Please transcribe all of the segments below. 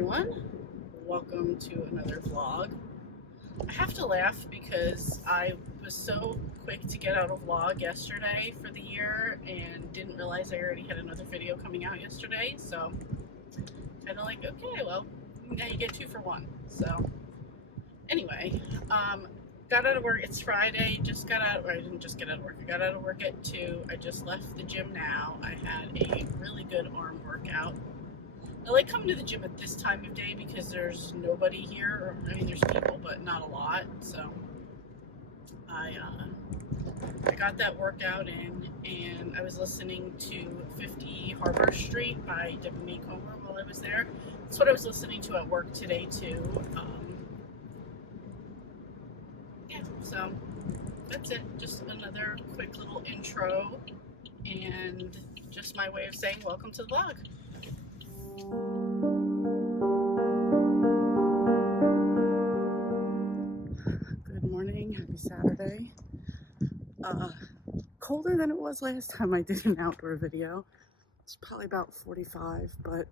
everyone. Welcome to another vlog. I have to laugh because I was so quick to get out a vlog yesterday for the year and didn't realize I already had another video coming out yesterday. So kind of like, okay, well, now you get two for one. So anyway, got out of work. It's Friday. Just got out. Or I didn't just get out of work. I got out of work at 2. I just left the gym now. I had a really good arm workout. I like coming to the gym at this time of day because there's nobody here. I mean, there's people, but not a lot. So I got that workout in, and I was listening to 50 Harbor Street by Debbie May Comer while I was there. That's what I was listening to at work today too. Yeah, so that's it. Just another quick little intro, and just my way of saying welcome to the vlog. Good morning, happy Saturday. Colder than it was last time I did an outdoor video. It's probably about 45, but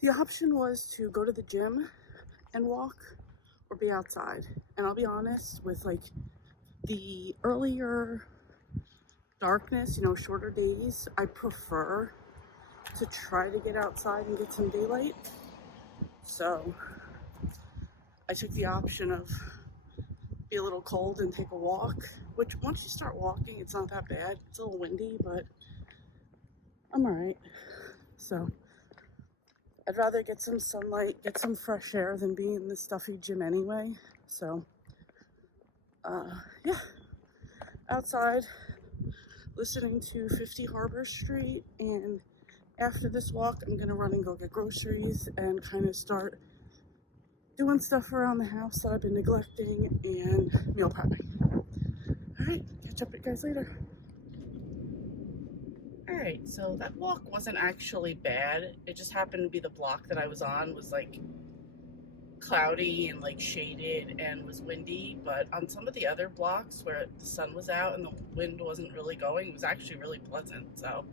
the option was to go to the gym and walk or be outside. And I'll be honest, with like the earlier darkness, shorter days, I prefer to try to get outside and get some daylight. So I took the option of be a little cold and take a walk, which once you start walking, it's not that bad. It's a little windy, but I'm all right. So I'd rather get some sunlight, get some fresh air than be in this stuffy gym anyway. So yeah, outside listening to 50 Harbor Street, and after this walk, I'm gonna run and go get groceries and kind of start doing stuff around the house that I've been neglecting and meal prepping. All right, catch up with you guys later. All right, so that walk wasn't actually bad. It just happened to be the block that I was on was like cloudy and like shaded and was windy, but on some of the other blocks where the sun was out and the wind wasn't really going, it was actually really pleasant. So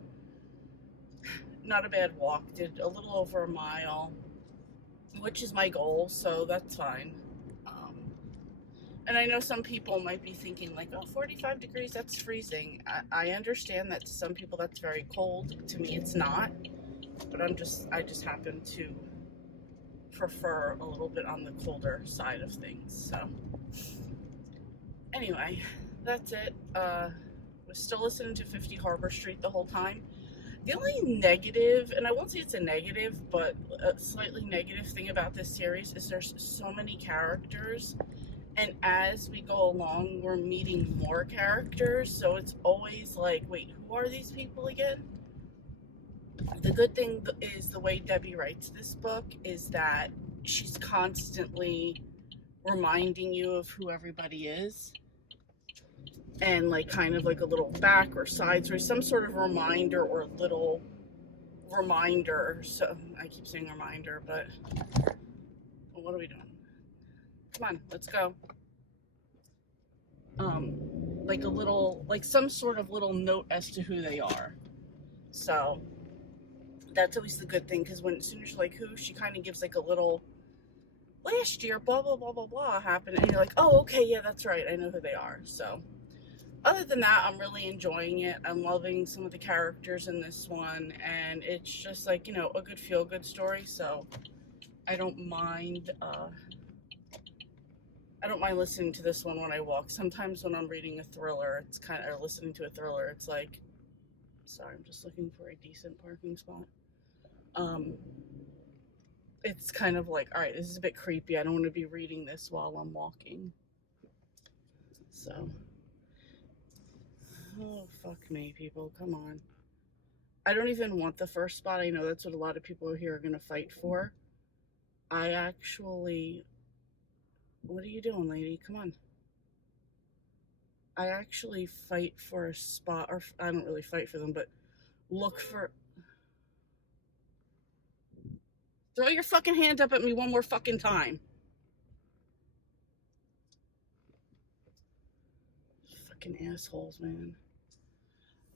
not a bad walk. Did a little over a mile, which is my goal, so that's fine. And I know some people might be thinking like, oh, 45 degrees, that's freezing. I understand that to some people that's very cold. To me, it's not. But I just happen to prefer a little bit on the colder side of things. So anyway, that's it. Was still listening to 50 Harbor Street the whole time. The only negative, and I won't say it's a negative, but a slightly negative thing about this series is there's so many characters, and as we go along, we're meeting more characters, so it's always like, wait, who are these people again? The good thing is the way Debbie writes this book is that she's constantly reminding you of who everybody is, and like kind of like a little back or side story, some sort of reminder or little reminder. So I keep saying reminder, but what are we doing? Come on, let's go. Like a little, like some sort of little note as to who they are. So that's always the good thing, because as soon as you're like, who, she kind of gives like a little, last year, blah, blah, blah, blah, blah happened. And you're like, oh, okay, yeah, that's right. I know who they are. So other than that, I'm really enjoying it. I'm loving some of the characters in this one. And it's just like, a good feel-good story. So I don't mind, listening to this one when I walk. Sometimes when I'm reading a thriller, or listening to a thriller, it's like, sorry, I'm just looking for a decent parking spot. It's kind of like, all right, this is a bit creepy. I don't want to be reading this while I'm walking. So, oh, fuck me, people, come on. I don't even want the first spot. I know that's what a lot of people here are going to fight for. I actually, what are you doing, lady? Come on. I actually fight for a spot, or I don't really fight for them, but look for... Throw your fucking hand up at me one more fucking time. Fucking assholes, man.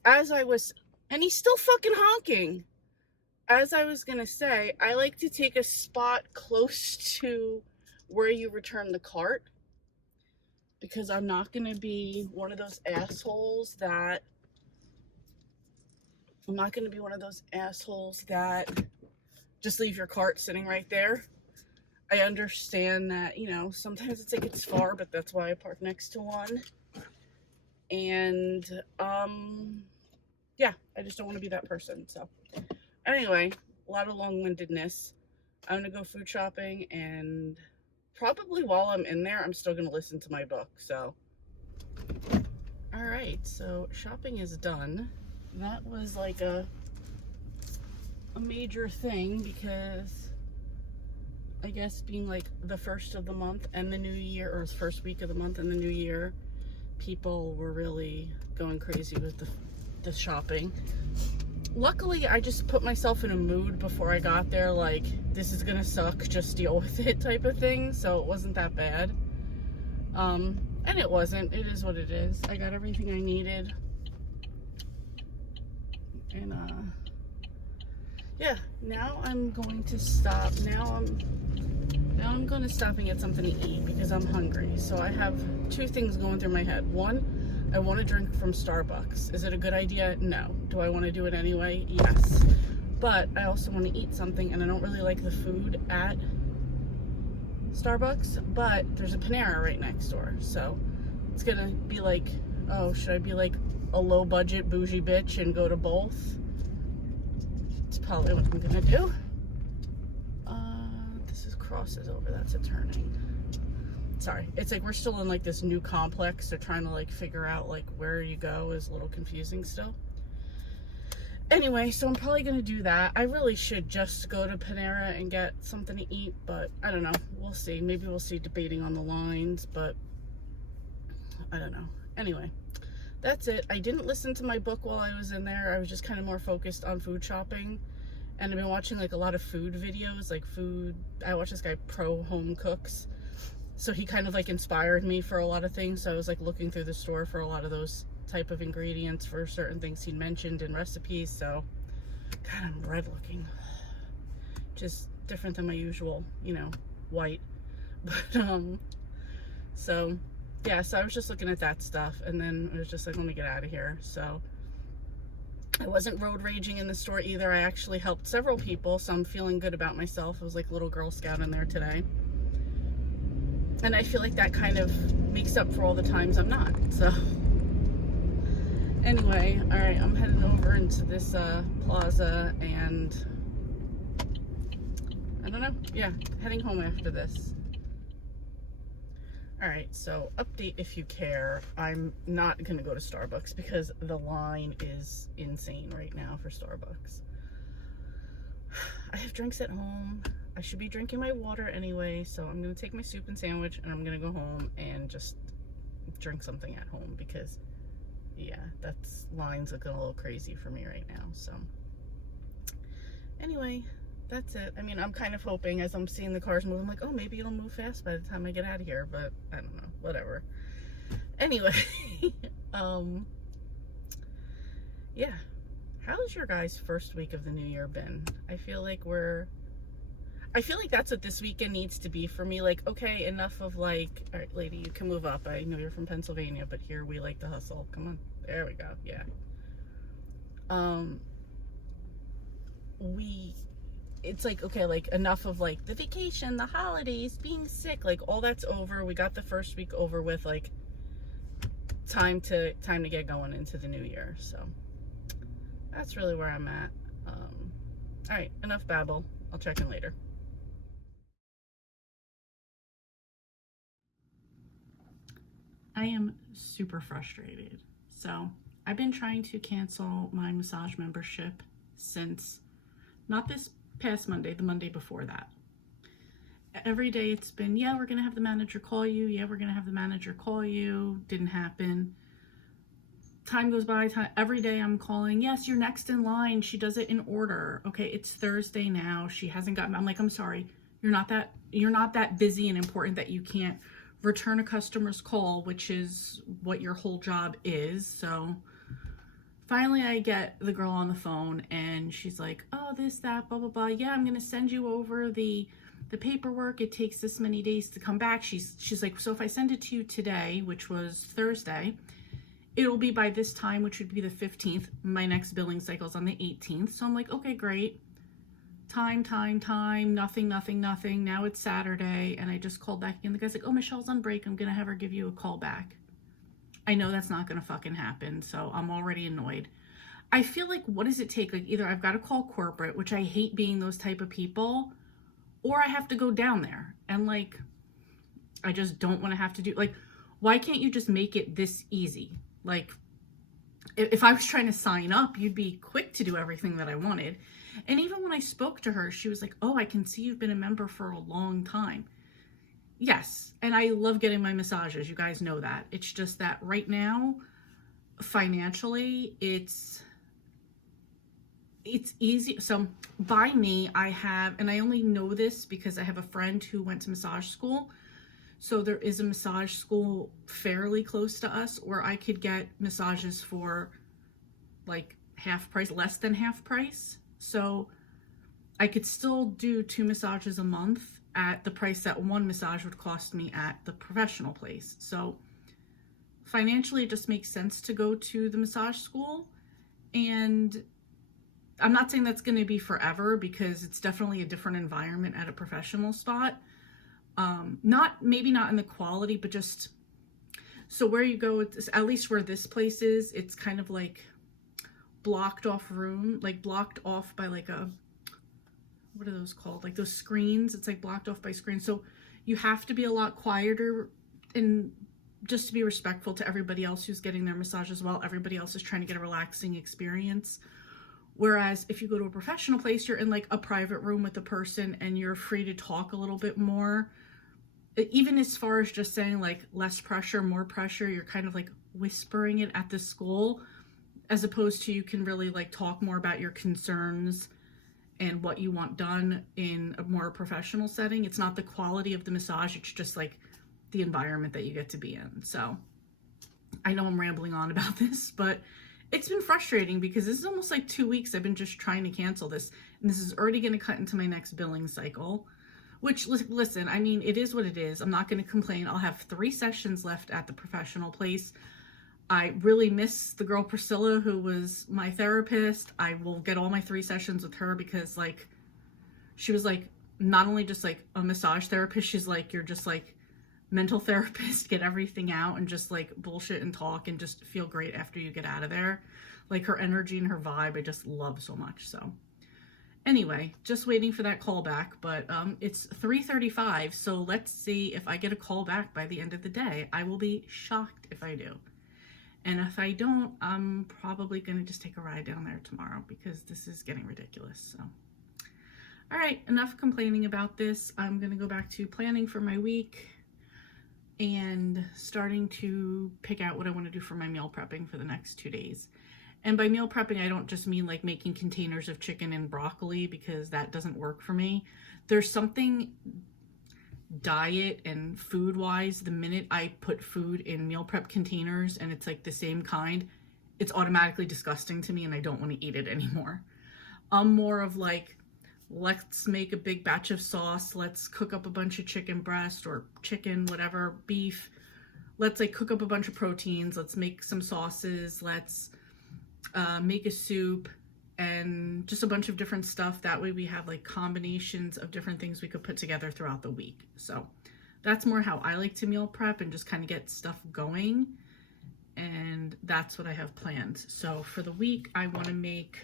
And he's still fucking honking. as I was gonna say, I like to take a spot close to where you return the cart, because I'm not gonna be one of those assholes that just leave your cart sitting right there. I understand that, sometimes it's like it's far, but that's why I park next to one. And yeah, I just don't want to be that person. So anyway, a lot of long-windedness. I'm gonna go food shopping, and probably while I'm in there, I'm still gonna listen to my book. So all right, so shopping is done. That was like a major thing, because I guess being like the first of the month and the new year, or first week of the month and the new year, people were really going crazy with the shopping. Luckily, I just put myself in a mood before I got there, like, this is gonna suck, just deal with it type of thing, so it wasn't that bad. And it wasn't. It is what it is. I got everything I needed. And yeah, now I'm going to stop. Now I'm going to stop and get something to eat, because I'm hungry. So I have two things going through my head. One, I want to drink from Starbucks. Is it a good idea? No. Do I want to do it anyway? Yes. But I also want to eat something, and I don't really like the food at Starbucks, but there's a Panera right next door. So it's going to be like, oh, should I be like a low budget bougie bitch and go to both? It's probably what I'm going to do. This is crosses over. That's a turning. Sorry, it's like we're still in like this new complex, so trying to like figure out like where you go is a little confusing still. Anyway, so I'm probably gonna do that. I really should just go to Panera and get something to eat, but I don't know. We'll see. Maybe we'll see debating on the lines, but I don't know. Anyway, that's it. I didn't listen to my book while I was in there. I was just kind of more focused on food shopping. And I've been watching like a lot of food videos, like food. I watch this guy, Pro Home Cooks. So he kind of like inspired me for a lot of things. So I was like looking through the store for a lot of those type of ingredients for certain things he mentioned in recipes. So, God, I'm red looking. Just different than my usual, white. But, so yeah, so I was just looking at that stuff, and then I was just like, let me get out of here. So I wasn't road raging in the store either. I actually helped several people, so I'm feeling good about myself. I was like a little Girl Scout in there today. And I feel like that kind of makes up for all the times I'm not. So anyway, all right, I'm heading over into this plaza, and I don't know. Yeah, heading home after this. All right, so update if you care. I'm not gonna go to Starbucks because the line is insane right now for Starbucks. I have drinks at home. I should be drinking my water anyway, so I'm gonna take my soup and sandwich, and I'm gonna go home and just drink something at home, because yeah, that's line's looking a little crazy for me right now. So anyway, that's it. I mean, I'm kind of hoping, as I'm seeing the cars move, I'm like, oh, maybe it'll move fast by the time I get out of here, but I don't know, whatever. Anyway, yeah, how's your guys' first week of the new year been? I feel like that's what this weekend needs to be for me. Like, okay, enough of like, all right, lady, you can move up. I know you're from Pennsylvania, but here we like to hustle. Come on, there we go. Yeah. It's like, okay, like enough of like the vacation, the holidays, being sick, like all that's over. We got the first week over with. Like, time to get going into the new year. So that's really where I'm at. All right, enough babble. I'll check in later. I am super frustrated. So I've been trying to cancel my massage membership since not this past Monday, the Monday before that. Every day it's been, yeah, we're gonna have the manager call you. Yeah, we're gonna have the manager call you. Didn't happen. Time goes by, every day I'm calling, yes, you're next in line. She does it in order. Okay, it's Thursday now. She hasn't gotten, I'm like, I'm sorry. You're not that busy and important that you can't return a customer's call, which is what your whole job is. So finally I get the girl on the phone and she's like, oh, this, that, blah, blah, blah. Yeah, I'm going to send you over the paperwork. It takes this many days to come back. She's like, so if I send it to you today, which was Thursday, it'll be by this time, which would be the 15th. My next billing cycle is on the 18th. So I'm like, okay, great. Time, nothing. Now it's Saturday. And I just called back again. The guy's like, oh, Michelle's on break. I'm going to have her give you a call back. I know that's not going to fucking happen. So I'm already annoyed. I feel like, what does it take? Like, either I've got to call corporate, which I hate being those type of people, or I have to go down there. And like, I just don't want to have to do, like, why can't you just make it this easy? Like, if I was trying to sign up, you'd be quick to do everything that I wanted. And even when I spoke to her, she was like, oh, I can see you've been a member for a long time. Yes, and I love getting my massages. You guys know that. It's just that right now, financially, it's easy. So by me, I have, and I only know this because I have a friend who went to massage school. So there is a massage school fairly close to us where I could get massages for like half price, less than half price. So I could still do 2 massages a month at the price that 1 massage would cost me at the professional place. So financially, it just makes sense to go to the massage school. And I'm not saying that's going to be forever because it's definitely a different environment at a professional spot. Maybe not in the quality, but just, so where you go, at least where this place is, it's kind of like blocked off room, like blocked off by like what are those called? Like those screens. It's like blocked off by screens. So you have to be a lot quieter and just to be respectful to everybody else who's getting their massage as well. Everybody else is trying to get a relaxing experience. Whereas if you go to a professional place, you're in like a private room with a person and you're free to talk a little bit more. Even as far as just saying like less pressure, more pressure, you're kind of like whispering it at the school, as opposed to you can really like talk more about your concerns and what you want done in a more professional setting. It's not the quality of the massage, it's just like the environment that you get to be in. So I know I'm rambling on about this, but it's been frustrating because this is almost like 2 weeks I've been just trying to cancel this, and this is already going to cut into my next billing cycle, which, listen, I mean, it is what it is. I'm not going to complain. I'll have 3 sessions left at the professional place. I really miss the girl Priscilla, who was my therapist. I will get all my 3 sessions with her because, like, she was, like, not only just, like, a massage therapist, she's, like, you're just, like, mental therapist, get everything out and just, like, bullshit and talk and just feel great after you get out of there. Like, her energy and her vibe, I just love so much, so. Anyway, just waiting for that call back, but it's 3:35, so let's see if I get a call back by the end of the day. I will be shocked if I do. And if I don't, I'm probably going to just take a ride down there tomorrow because this is getting ridiculous. So, all right, enough complaining about this. I'm going to go back to planning for my week and starting to pick out what I want to do for my meal prepping for the next 2 days. And by meal prepping, I don't just mean like making containers of chicken and broccoli because that doesn't work for me. There's something diet and food wise, the minute I put food in meal prep containers and it's like the same kind, it's automatically disgusting to me and I don't want to eat it anymore. I'm more of like, let's make a big batch of sauce, let's cook up a bunch of chicken breast or chicken, whatever, beef, let's like cook up a bunch of proteins, let's make some sauces, let's make a soup and just a bunch of different stuff. That way we have like combinations of different things we could put together throughout the week. So that's more how I like to meal prep and just kind of get stuff going. And that's what I have planned. So for the week, I want to make,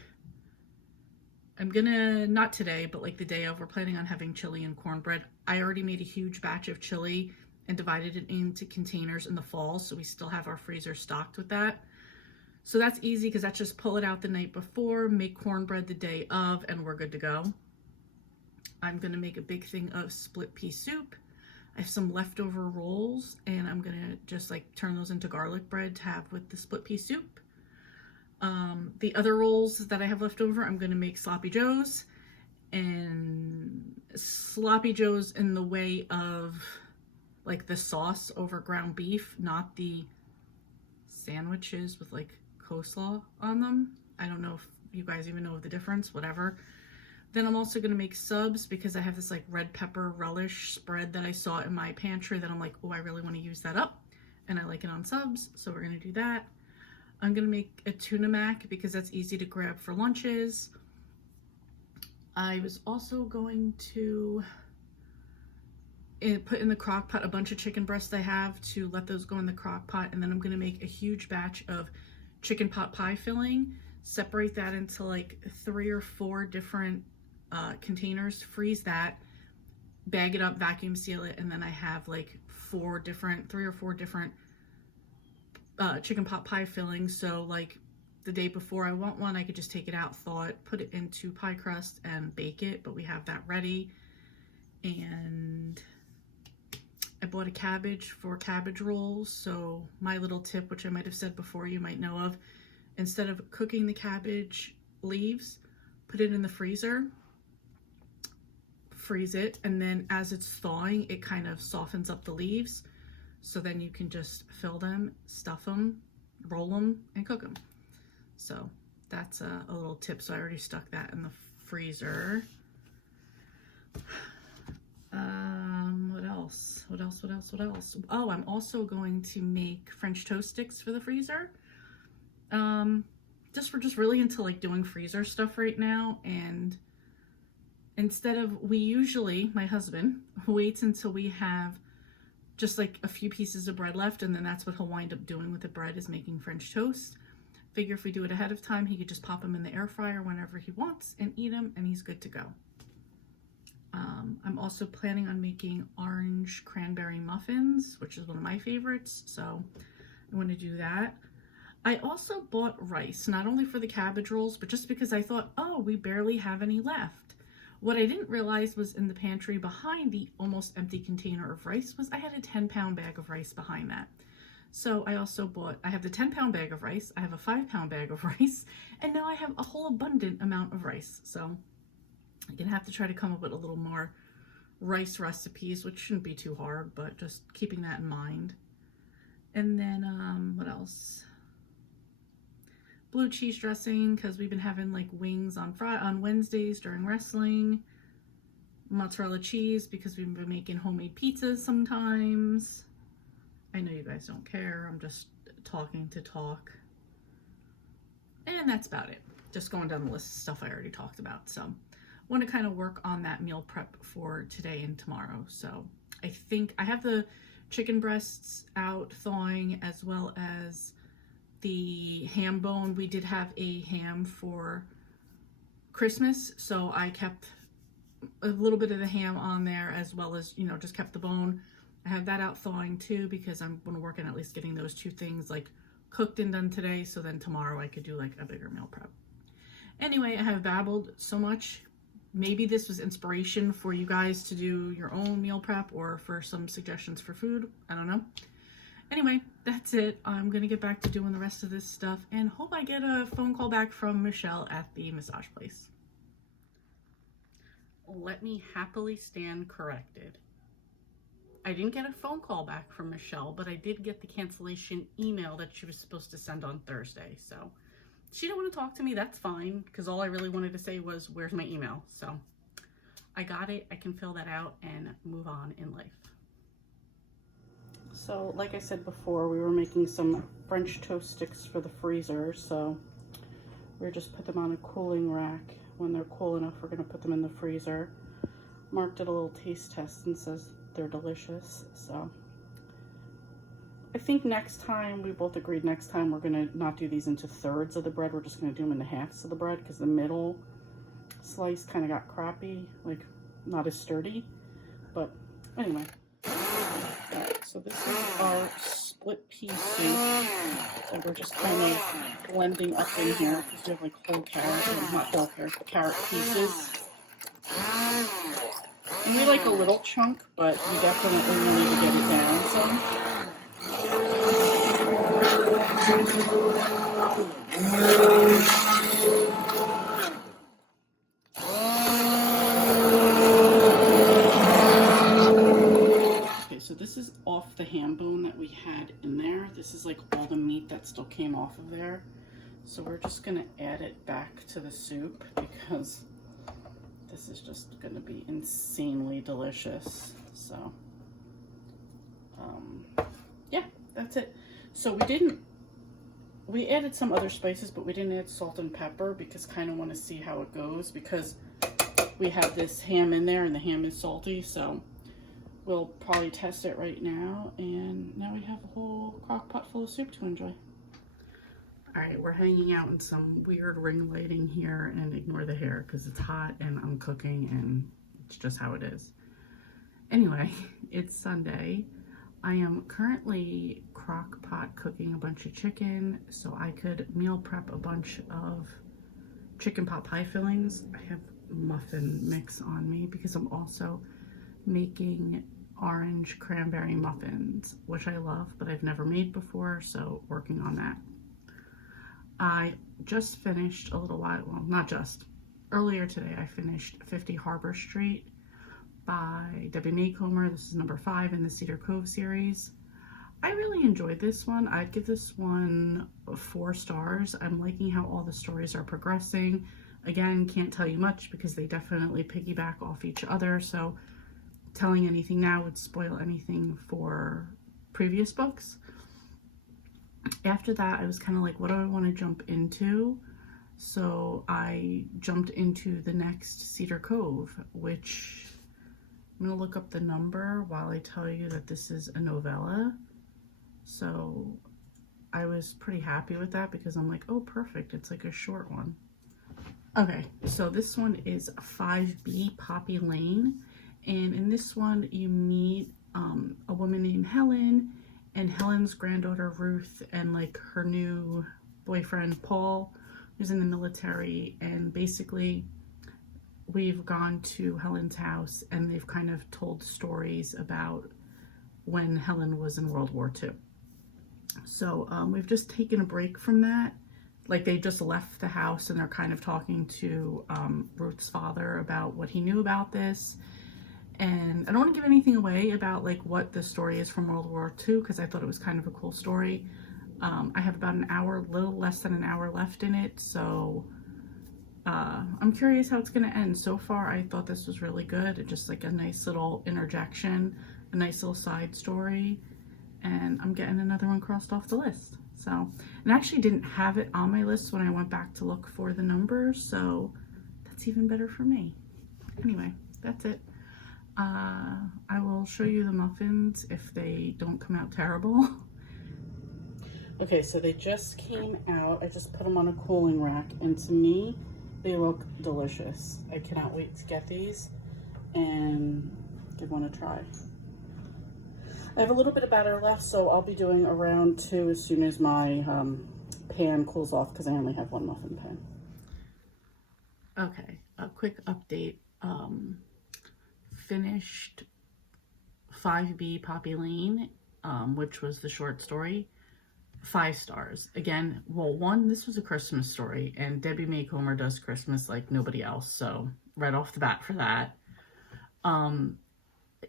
I'm gonna, not today, but like the day of, we're planning on having chili and cornbread. I already made a huge batch of chili and divided it into containers in the fall. So we still have our freezer stocked with that. So that's easy because that's just pull it out the night before, make cornbread the day of, and we're good to go. I'm going to make a big thing of split pea soup. I have some leftover rolls, and I'm going to just like turn those into garlic bread to have with the split pea soup. The other rolls that I have left over, I'm going to make sloppy joes, and sloppy joes in the way of like the sauce over ground beef, not the sandwiches with like coleslaw on them. I don't know if you guys even know the difference, whatever. Then I'm also gonna make subs because I have this like red pepper relish spread that I saw in my pantry that I'm like, oh, I really want to use that up, and I like it on subs, so we're gonna do that. I'm gonna make a tuna mac because that's easy to grab for lunches. I was also going to put in the crock pot a bunch of chicken breasts I have to let those go in the crock pot, and then I'm gonna make a huge batch of chicken pot pie filling, separate that into like 3 or 4 different containers, freeze that, bag it up, vacuum seal it, and then I have like 3 or 4 different chicken pot pie fillings. So like the day before I want one, I could just take it out, thaw it, put it into pie crust and bake it, but we have that ready. And I bought a cabbage for cabbage rolls. So my little tip, which I might have said before, you might know of, instead of cooking the cabbage leaves, put it in the freezer, freeze it, and then as it's thawing, it kind of softens up the leaves. So then you can just fill them, stuff them, roll them, and cook them. So that's a little tip. So I already stuck that in the freezer. What else? Oh, I'm also going to make French toast sticks for the freezer. We're just really into like doing freezer stuff right now, and instead of, my husband waits until we have just like a few pieces of bread left, and then that's what he'll wind up doing with the bread, is making French toast. Figure if we do it ahead of time, he could just pop them in the air fryer whenever he wants and eat them, and he's good to go. I'm also planning on making orange cranberry muffins, which is one of my favorites, so I want to do that. I also bought rice, not only for the cabbage rolls, but just because I thought, oh, we barely have any left. What I didn't realize was in the pantry behind the almost empty container of rice was I had a 10-pound bag of rice behind that. So I also I have the 10-pound bag of rice, I have a 5-pound bag of rice, and now I have a whole abundant amount of rice. So I'm gonna have to try to come up with a little more rice recipes, which shouldn't be too hard, but just keeping that in mind. And then what else? Blue cheese dressing, because we've been having like wings on Wednesdays during wrestling. Mozzarella cheese, because we've been making homemade pizzas sometimes. I know you guys don't care, I'm just talking to talk. And that's about it. Just going down the list of stuff I already talked about. So I want to kind of work on that meal prep for today and tomorrow. So I think I have the chicken breasts out thawing, as well as the ham bone. We did have a ham for Christmas, so I kept a little bit of the ham on there, as well as, you know, just kept the bone. I have that out thawing too, because I'm going to work on at least getting those 2 things like cooked and done today, so then tomorrow I could do like a bigger meal prep. Anyway, I have babbled so much. Maybe this was inspiration for you guys to do your own meal prep, or for some suggestions for food. I don't know. Anyway, that's it. I'm going to get back to doing the rest of this stuff, and hope I get a phone call back from Michelle at the massage place. Let me happily stand corrected. I didn't get a phone call back from Michelle, but I did get the cancellation email that she was supposed to send on Thursday. So she didn't want to talk to me. That's fine, because all I really wanted to say was, where's my email? So I got it. I can fill that out and move on in life. So like I said before, we were making some French toast sticks for the freezer. So we're just put them on a cooling rack. When they're cool enough, we're going to put them in the freezer. Mark did a little taste test and says they're delicious. So I think next time, we both agreed next time we're going to not do these into thirds of the bread. We're just going to do them into halves of the bread, because the middle slice kind of got crappy, like not as sturdy. But anyway. Alright, so this is our split pea soup that we're just kind of blending up in here, because we have like whole carrot, not whole carrot pieces. And we like a little chunk, but we definitely need to get it down some. Okay, so this is off the ham bone that we had in there. This is like all the meat that still came off of there. So we're just gonna add it back to the soup because this is just gonna be insanely delicious. So, yeah, that's it. So we added some other spices, but we didn't add salt and pepper because kind of want to see how it goes because we have this ham in there and the ham is salty. So we'll probably test it right now. And now we have a whole crock pot full of soup to enjoy. All right, we're hanging out in some weird ring lighting here, and ignore the hair because it's hot and I'm cooking and it's just how it is. Anyway, it's Sunday. I am currently crock pot cooking a bunch of chicken so I could meal prep a bunch of chicken pot pie fillings. I have muffin mix on me because I'm also making orange cranberry muffins, which I love, but I've never made before, so working on that. I just finished a little while, well, not just, earlier today I finished 50 Harbor Street by Debbie Macomber. This is number 5 in the Cedar Cove series. I really enjoyed this one. I'd give this one 4 stars. I'm liking how all the stories are progressing. Again, can't tell you much because they definitely piggyback off each other, so telling anything now would spoil anything for previous books. After that, I was kind of like, what do I want to jump into? So I jumped into the next Cedar Cove, which I'm going to look up the number while I tell you that this is a novella. So I was pretty happy with that because I'm like, oh, perfect. It's like a short one. Okay, so this one is 5B Poppy Lane. And in this one, you meet a woman named Helen and Helen's granddaughter Ruth and like her new boyfriend Paul, who's in the military. And basically we've gone to Helen's house and they've kind of told stories about when Helen was in World War II. So we've just taken a break from that. Like they just left the house and they're kind of talking to Ruth's father about what he knew about this. And I don't want to give anything away about like what the story is from World War II because I thought it was kind of a cool story. I have about an hour, little less than an hour left in it, so I'm curious how it's going to end. So far, I thought this was really good. Just like a nice little interjection, a nice little side story, and I'm getting another one crossed off the list. So, and I actually didn't have it on my list when I went back to look for the numbers, so that's even better for me. Anyway, that's it. I will show you the muffins if they don't come out terrible. Okay, so they just came out. I just put them on a cooling rack, and to me, they look delicious. I cannot wait to get these and give one a try. I have a little bit of batter left, so I'll be doing a round 2 as soon as my pan cools off because I only have one muffin pan. Okay, a quick update. Finished 5B Poppy Lane, which was the short story. 5 stars. Again, well, 1, this was a Christmas story, and Debbie Macomber does Christmas like nobody else, so right off the bat for that.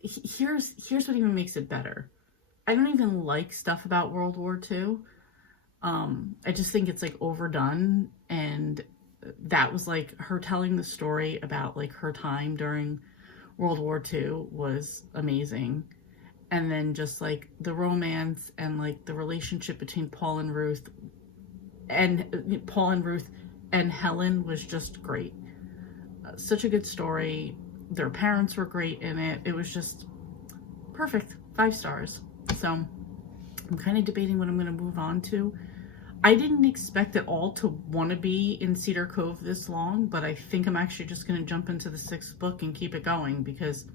Here's what even makes it better. I don't even like stuff about World War II. I just think it's like overdone, and that was like her telling the story about like her time during World War II was amazing. And then just like the romance and like the relationship between Paul and Ruth and Helen was just great. Such a good story. Their parents were great in it. It was just perfect. 5 stars. So I'm kind of debating what I'm going to move on to. I didn't expect at all to want to be in Cedar Cove this long, but I think I'm actually just going to jump into the 6th book and keep it going because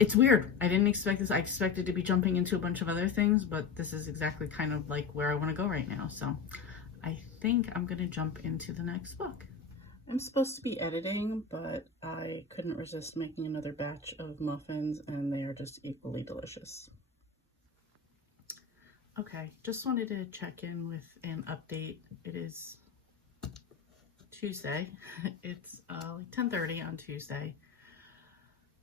it's weird. I didn't expect this. I expected to be jumping into a bunch of other things, but this is exactly kind of like where I want to go right now. So I think I'm going to jump into the next book. I'm supposed to be editing, but I couldn't resist making another batch of muffins, and they are just equally delicious. Okay, just wanted to check in with an update. It is Tuesday. It's like 10:30 on Tuesday.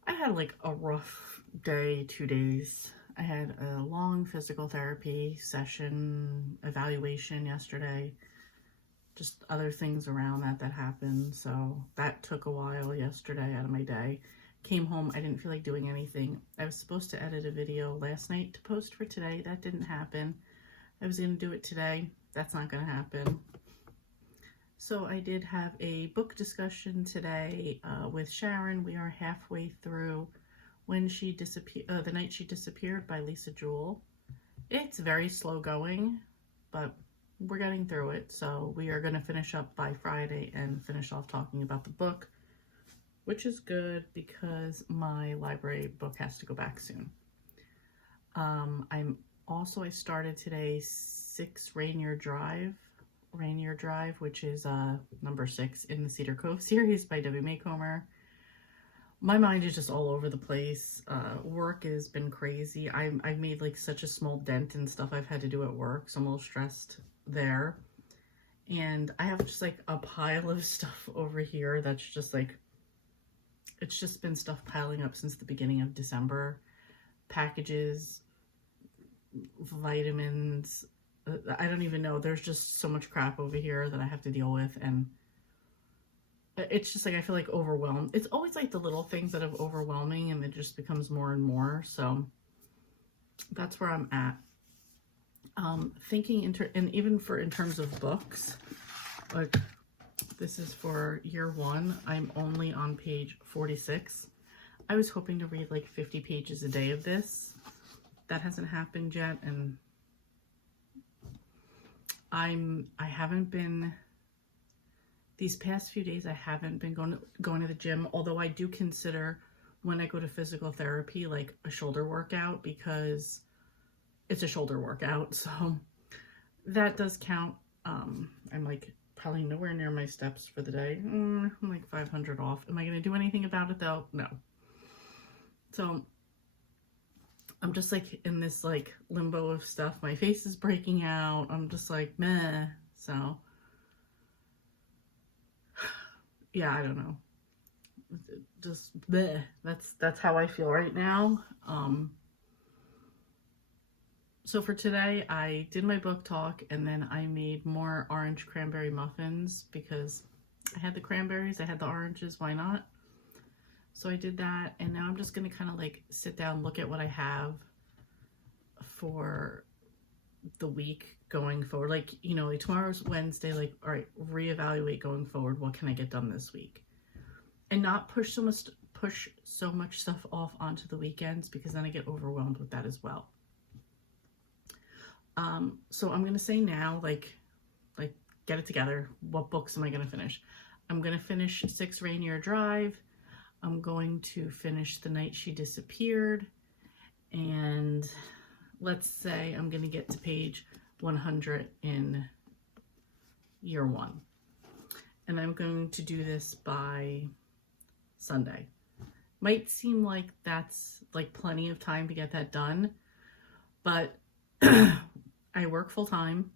I had like a rough day, 2 days. I had a long physical therapy session evaluation yesterday. just other things around that happened. So that took a while yesterday out of my day. Came home, I didn't feel like doing anything. I was supposed to edit a video last night to post for today. That didn't happen. I was going to do it today. That's not going to happen. So I did have a book discussion today with Sharon. We are halfway through When She Disappeared, The Night She Disappeared by Lisa Jewell. It's very slow going, but we're getting through it. So we are going to finish up by Friday and finish off talking about the book, which is good because my library book has to go back soon. I started today 6 Rainier Drive, which is number 6 in the Cedar Cove series by Debbie Macomber. My mind is just all over the place. Work has been crazy. I've made like such a small dent in stuff I've had to do at work, so I'm a little stressed there. And I have just like a pile of stuff over here that's just like, it's just been stuff piling up since the beginning of December. Packages, vitamins, I don't even know. There's just so much crap over here that I have to deal with, and it's just like I feel like overwhelmed. It's always like the little things that are overwhelming, and it just becomes more and more. So that's where I'm at. Thinking in terms of books, like this is for year 1. I'm only on page 46. I was hoping to read like 50 pages a day of this. That hasn't happened yet, and I haven't been, these past few days I haven't been going to the gym, although I do consider when I go to physical therapy like a shoulder workout, because it's a shoulder workout, so that does count. I'm like probably nowhere near my steps for the day. I'm like 500 off. Am I going to do anything about it though? No. So I'm just like in this like limbo of stuff. My face is breaking out. I'm just like meh. So yeah, I don't know. Just bleh. That's how I feel right now. So for today, I did my book talk, and then I made more orange cranberry muffins because I had the cranberries, I had the oranges, why not? So I did that, and now I'm just going to kind of like sit down, look at what I have for the week going forward. Like, you know, like tomorrow's Wednesday, like, all right, reevaluate going forward. What can I get done this week? And not push so much stuff off onto the weekends, because then I get overwhelmed with that as well. So I'm going to say now, like get it together. What books am I going to finish? I'm going to finish 6 Rainier Drive. I'm going to finish The Night She Disappeared. And let's say I'm going to get to page 100 in year 1. And I'm going to do this by Sunday. Might seem like that's like plenty of time to get that done, but I work full time.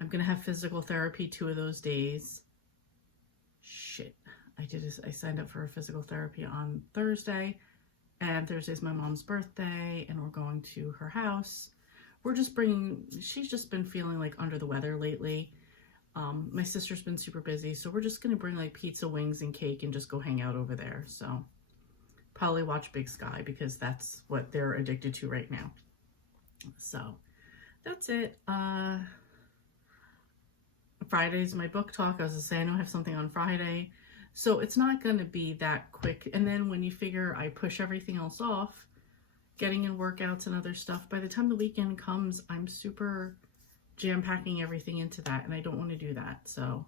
I'm going to have physical therapy 2 of those days. Shit. I signed up for a physical therapy on Thursday, and Thursday's my mom's birthday, and we're going to her house. She's just been feeling like under the weather lately. My sister's been super busy, so we're just going to bring like pizza, wings, and cake and just go hang out over there. So probably watch Big Sky, because that's what they're addicted to right now. So that's it. Friday's my book talk. I was going to say I know I have something on Friday, so it's not going to be that quick. And then when you figure I push everything else off, getting in workouts and other stuff, by the time the weekend comes, I'm super jam-packing everything into that, and I don't want to do that. So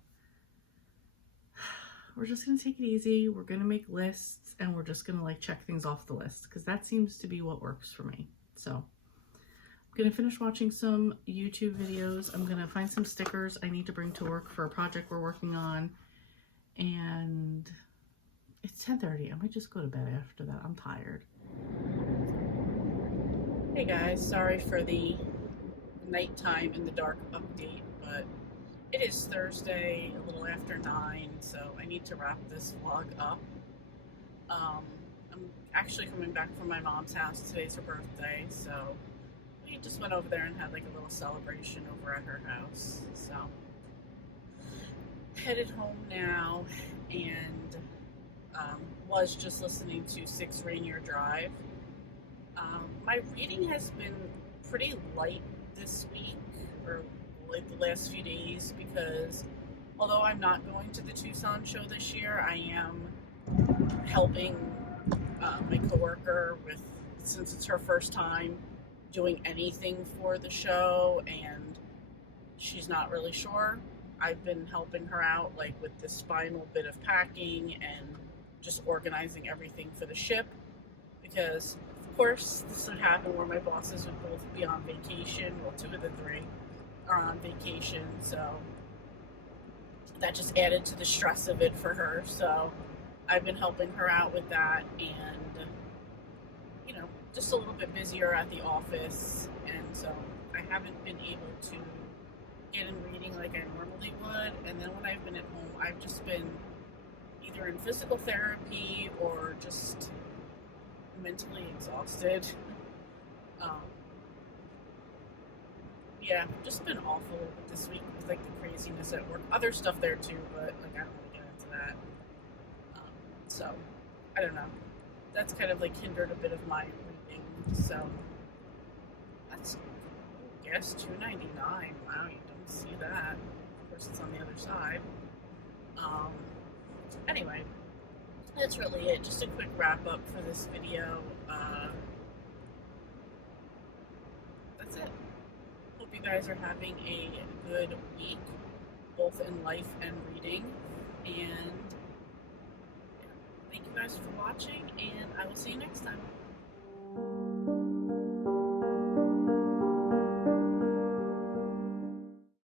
we're just going to take it easy. We're going to make lists, and we're just going to like check things off the list, because that seems to be what works for me. So I'm going to finish watching some YouTube videos. I'm going to find some stickers I need to bring to work for a project we're working on. And it's 10:30. I might just go to bed after that. I'm tired. Hey guys, sorry for the nighttime in the dark update, but it is Thursday, a little after 9, so I need to wrap this vlog up. I'm actually coming back from my mom's house. Today's her birthday, so we just went over there and had like a little celebration over at her house. So headed home now and was just listening to Six Rainier Drive. My reading has been pretty light this week, or like the last few days, because although I'm not going to the Tucson show this year, I am helping my coworker with, since it's her first time doing anything for the show and she's not really sure. I've been helping her out like with this final bit of packing and just organizing everything for the ship, because of course this would happen where my bosses would both be on vacation. Well, two of the three are on vacation, so that just added to the stress of it for her. So I've been helping her out with that, and just a little bit busier at the office, and so I haven't been able to get in reading like I normally would. And then when I've been at home, I've just been either in physical therapy or just mentally exhausted. Yeah, just been awful this week with like the craziness at work. Other stuff there too, but like I don't want to get into that. So I don't know. That's kind of like hindered a bit of my reading. So that's, I guess, $2.99. Wow, you don't see that. Of course, it's on the other side. Anyway, that's really it. Just a quick wrap up for this video. That's it. Hope you guys are having a good week, both in life and reading. And thank you guys for watching, and I will see you next time.